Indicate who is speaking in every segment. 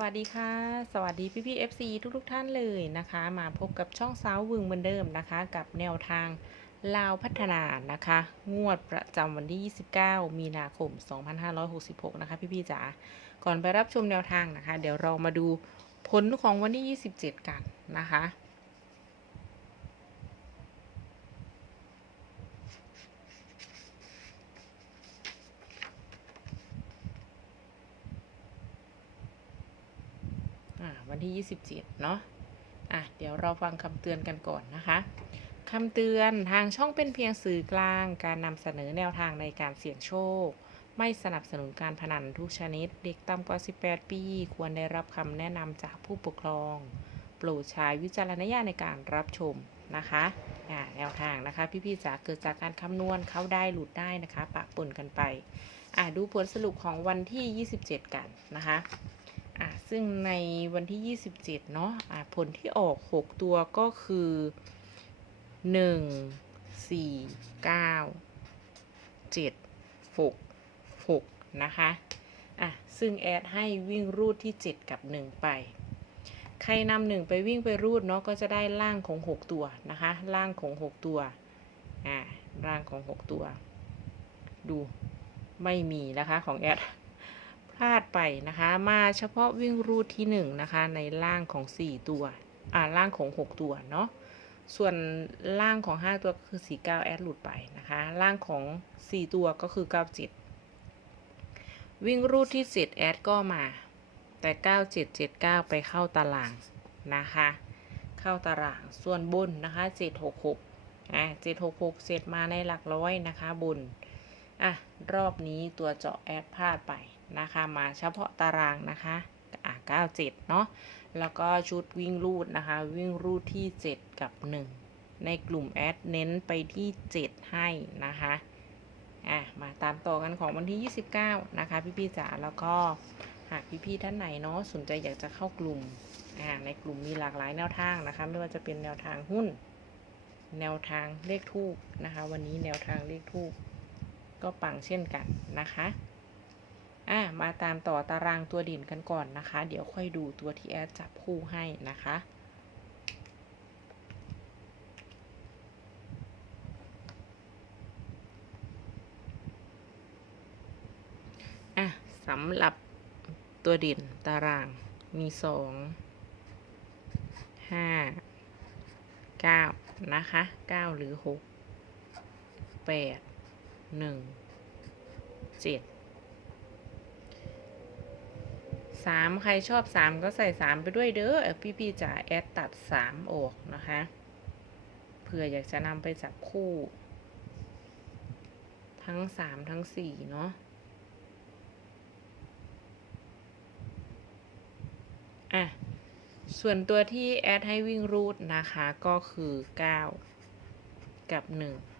Speaker 1: วัสดีค่ะ สวัสดีพี่พี่เอฟซีทุกทุกท่านเลยนะคะ มาพบกับช่องสาววึงเหมือนเดิมนะคะ กับแนวทางลาวพัฒนานะคะ งวดประจำวันที่ 29 มีนาคม 2566 นะคะ พี่พี่จ๋าก่อนไปรับชมแนวทางนะคะ เดี๋ยวเรามาดูผลของวันที่ 27 กันนะคะ วันที่ 27 เนาะอะเดี๋ยวเราฟังคำเตือนกันก่อนนะคะคำเตือนทางช่องเป็นเพียงสื่อกลาง การนำเสนอแนวทางในการเสี่ยงโชค ไม่สนับสนุนการพนันทุกชนิด เด็กต่ำกว่า 18 ปี ควรได้รับคำแนะนำจากผู้ปกครอง โปรดใช้วิจารณญาณในการรับชมนะคะอ่าแนวทางนะคะ พี่ๆจ๋าเกิดจากการคำนวณเข้าได้หลุดได้นะคะ ปะปนกันไปอ่าดูผลสรุปของวันที่ 27 กันนะคะ อะซึ่งในวันที่ 27 เนาะอะผลที่ออก 6 ตัวก็คือ 1 4 9 7 6 6 นะคะอะซึ่งแอดให้วิ่งรูดที่ 7 กับ 1 ไป ใครนำหนึ่งไปวิ่งไปรูดเนาะก็จะได้ล่างของ 6 ตัวนะคะ ล่างของ 6 ตัวอ่าล่างของ 6 ตัว ดูไม่มีนะคะของแอด พลาดไปนะคะ มาเฉพาะวิ่งรูดที่1นะคะ ในล่างของ 4 ตัว อ่าล่างของ 6 ตัวเนาะ ส่วนล่างของ 5 ตัวก็คือ 49 แอดหลุดไปนะคะ ล่างของ 4 ตัวก็คือ 97 วิ่งรูดที่ 7 แอดก็มา แต่ 9779 ไปเข้าตารางนะคะ เข้าตาราง ส่วนบนนะคะ 766อ่า766เสร็จมาในหลักร้อยนะคะบน อะรอบนี้ตัวเจาะแอดพลาดไปนะคะมาเฉพาะตารางนะคะอะ97 เนาะแล้วก็ชุดวิ่งรูดนะคะ วิ่งรูดที่ 7 กับ 1 ในกลุ่มแอดเน้นไปที่ 7 ให้นะคะอะมาตามต่อกันของวันที่ 29 นะคะ พี่ๆจ๋าแล้วก็หากพี่ๆท่านไหนเนาะสนใจอยากจะเข้ากลุ่มอ่าในกลุ่มมีหลากหลายแนวทางนะคะ ไม่ว่าจะเป็นแนวทางหุ้น แนวทางเลขทูบนะคะ วันนี้แนวทางเลขทูบ ก็ปังเช่นกันนะคะอะมาตามต่อตารางตัวด่นกันก่อนนะคะ เดี๋ยวค่อยดูตัวที่แอดจับคู่ให้นะคะอะสำหรับตัวด่นตารางมีสองห้าเก้านะคะเก้าหรือหกแปด หนึ่งเจ็ดสามใครชอบสามก็ใส่สามไปด้วยเด้อพี่พี่ๆจ๋าแอดตัดสามออกนะคะเผื่ออยากจะนำไปจับคู่ ทั้งสามทั้งสี่เนาะอะส่วนตัวที่แอดให้วิ่งรูดนะคะก็คือ 9 กับ 1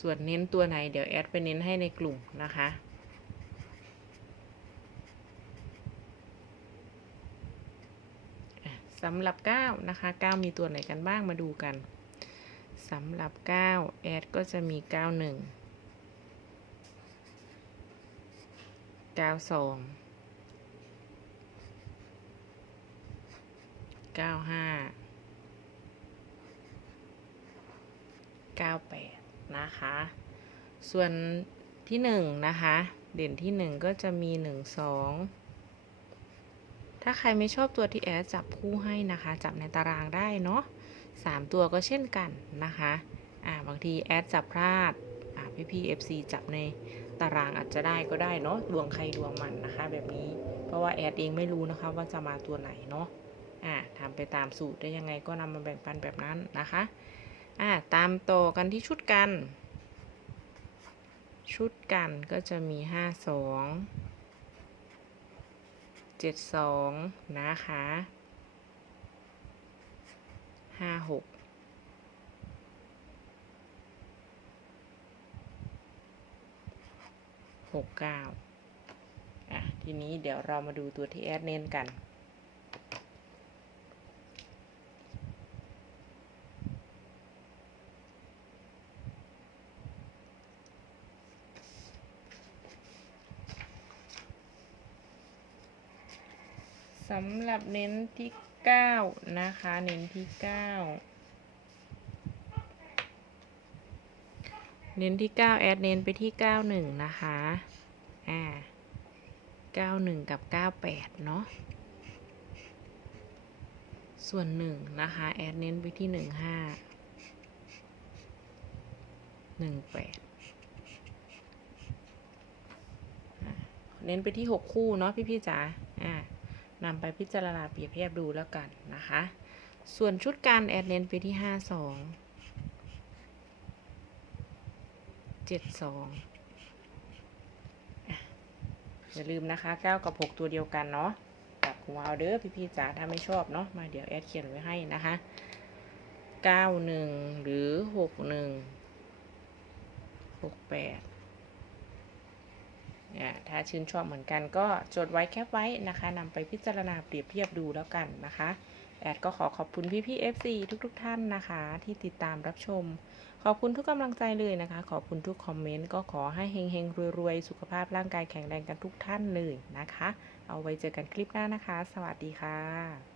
Speaker 1: ส่วนเน้นตัวไหนเดี๋ยวแอดไปเน้นให้ในกลุ่มนะคะ สำหรับ 9 นะคะ 9 มีตัวไหนกันบ้างมาดูกัน สำหรับ 9 แอดก็จะมี 91 92 95 98 นะคะ ส่วนที่หนึ่งนะคะ เด่นที่หนึ่งก็จะมีหนึ่งสองถ้าใครไม่ชอบตัวที่แอดจับคู่ให้นะคะ จับในตารางได้เนาะสามตัวก็เช่นกันนะคะอ่าบางทีแอดจับพลาดอ่าพี่พี่เอฟซีจับในตารางอาจจะได้ก็ได้เนาะดวงใครดวงมันนะคะ แบบนี้เพราะว่าแอดเองไม่รู้นะคะว่าจะมาตัวไหนเนาะอ่าทำไปตามสูตรได้ยังไงก็นำมาแบ่งปันแบบนั้นนะคะ อ่าตามต่อกันที่ชุดกัน ชุดกันก็จะมีห้าสองเจ็ดสองนะคะห้าหกหกเก้าอะ ทีนี้เดี๋ยวเรามาดูตัวที่แอดเน้นกัน สำหรับเน้นที่เก้านะคะ เน้นที่เก้าเน้นที่เก้าแอดเน้นไปที่เก้าหนึ่งนะคะ อ่าเก้าหนึ่งกับเก้าแปดเนาะ ส่วนหนึ่งนะคะ แอดเน้นไปที่หนึ่งห้าหนึ่งแปดเน้นไปที่6คู่เนาะพี่ๆจ๋า อ่า นำไปพิจารณาเปรียบเทียบดูแล้วกันนะคะ ส่วนชุดการแอดเน้นไปที่ 5 2 7 2อะอย่าลืมนะคะ 9 กับ 6 ตัวเดียวกันเนาะกับหัวเอาเด้อพี่ๆจ๋าถ้าไม่ชอบเนาะมาเดี๋ยวแอดเขียนไว้ให้นะคะ 9 1 หรือ 6 1 6 8 ถ้าชื่นชอบเหมือนกันก็จดไว้แคปไว้นะคะนำไปพิจารณาเปรียบเทียบดูแล้วกันนะคะแอดก็ขอขอบคุณพี่พี่ๆ FC ทุกๆทท่านนะคะ ที่ติดตามรับชม ขอบคุณทุกกำลังใจเลยนะคะ ขอบคุณทุกคอมเมนต์ก็ขอให้เฮงๆรวยๆ สุขภาพร่างกายแข็งแรงกันทุกท่านเลยนะคะ เอาไว้เจอกันคลิปหน้านะคะ สวัสดีค่ะ